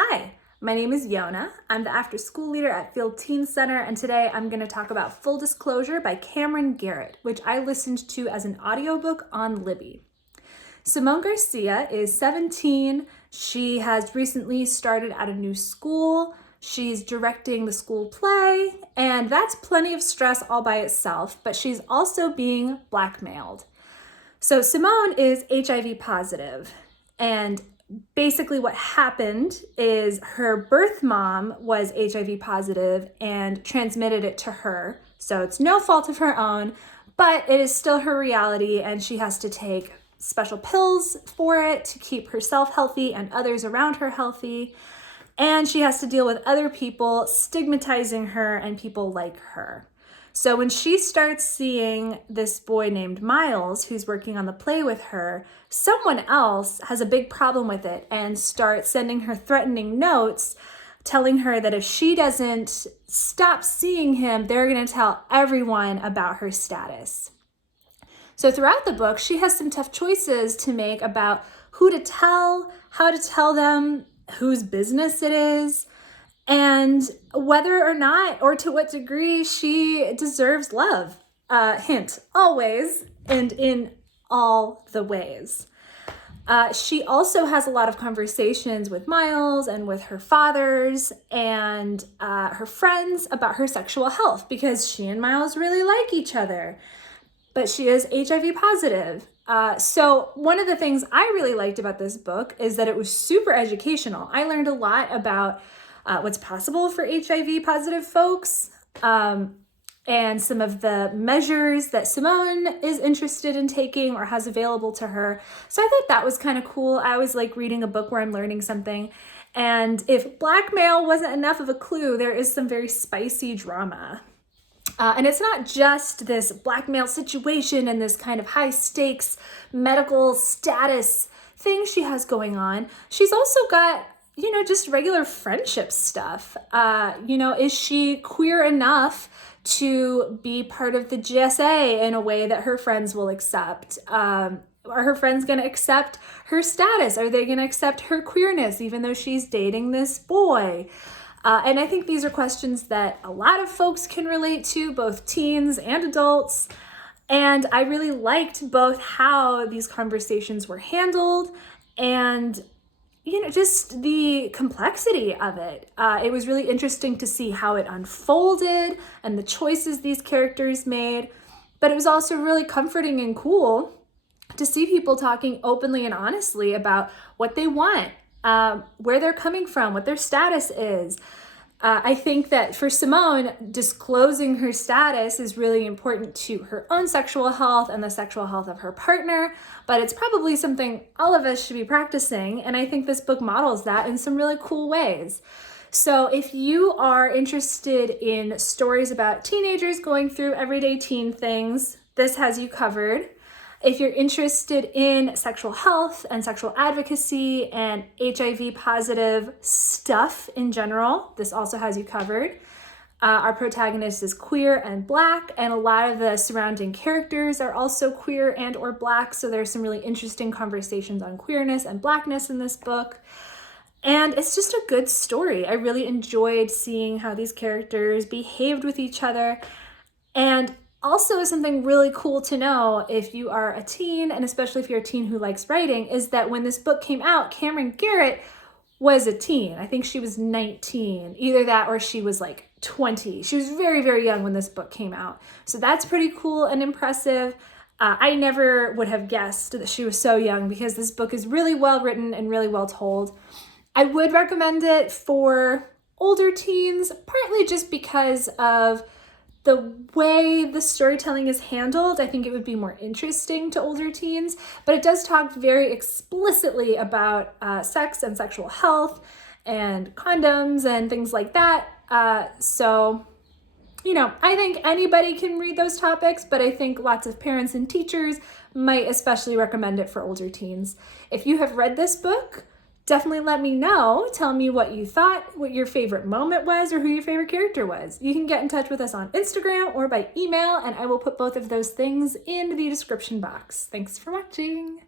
Hi, my name is Yona. I'm the after school leader at Field Teen Center, and today I'm going to talk about Full Disclosure by Camryn Garret, which I listened to as an audiobook on Libby. Simone Garcia is 17. She has recently started at a new school. She's directing the school play, and that's plenty of stress all by itself, but she's also being blackmailed. So Simone is HIV positive, and basically what happened is her birth mom was HIV positive and transmitted it to her. So it's no fault of her own, but it is still her reality, and she has to take special pills for it to keep herself healthy and others around her healthy. And she has to deal with other people stigmatizing her and people like her. So when she starts seeing this boy named Miles, who's working on the play with her, someone else has a big problem with it and starts sending her threatening notes, telling her that if she doesn't stop seeing him, they're going to tell everyone about her status. So throughout the book, she has some tough choices to make about who to tell, how to tell them, whose business it is, and whether or not, or to what degree, she deserves love. Hint, always, and in all the ways. She also has a lot of conversations with Miles and with her fathers and her friends about her sexual health, because she and Miles really like each other, but she is HIV positive. So one of the things I really liked about this book is that it was super educational. I learned a lot about what's possible for HIV positive folks, and some of the measures that Simone is interested in taking or has available to her. So I thought that was kind of cool. I always like reading a book where I'm learning something. And if blackmail wasn't enough of a clue, there is some very spicy drama. And it's not just this blackmail situation and this kind of high stakes medical status thing she has going on. She's also got, just regular friendship stuff. Is she queer enough to be part of the GSA in a way that her friends will accept? Are her friends going to accept her status? Are they going to accept her queerness, even though she's dating this boy? And I think these are questions that a lot of folks can relate to, both teens and adults. And I really liked both how these conversations were handled and just the complexity of it. It was really interesting to see how it unfolded and the choices these characters made. But it was also really comforting and cool to see people talking openly and honestly about what they want, where they're coming from, what their status is. I think that for Simone, disclosing her status is really important to her own sexual health and the sexual health of her partner, but it's probably something all of us should be practicing, and I think this book models that in some really cool ways. So if you are interested in stories about teenagers going through everyday teen things, this has you covered. If you're interested in sexual health and sexual advocacy and HIV positive stuff in general, this also has you covered. Our protagonist is queer and Black, and a lot of the surrounding characters are also queer and or Black, so there's some really interesting conversations on queerness and Blackness in this book. And it's just a good story. I really enjoyed seeing how these characters behaved with each other. And also, something really cool to know if you are a teen, and especially if you're a teen who likes writing, is that when this book came out, Camryn Garret was a teen. I think she was 19, either that or she was like 20. She was very, very young when this book came out. So that's pretty cool and impressive. I never would have guessed that she was so young, because this book is really well written and really well told. I would recommend it for older teens, partly just because of the way the storytelling is handled. I think it would be more interesting to older teens, but it does talk very explicitly about sex and sexual health and condoms and things like that. So I think anybody can read those topics, but I think lots of parents and teachers might especially recommend it for older teens. If you have read this book, definitely let me know. Tell me what you thought, what your favorite moment was, or who your favorite character was. You can get in touch with us on Instagram or by email, and I will put both of those things in the description box. Thanks for watching.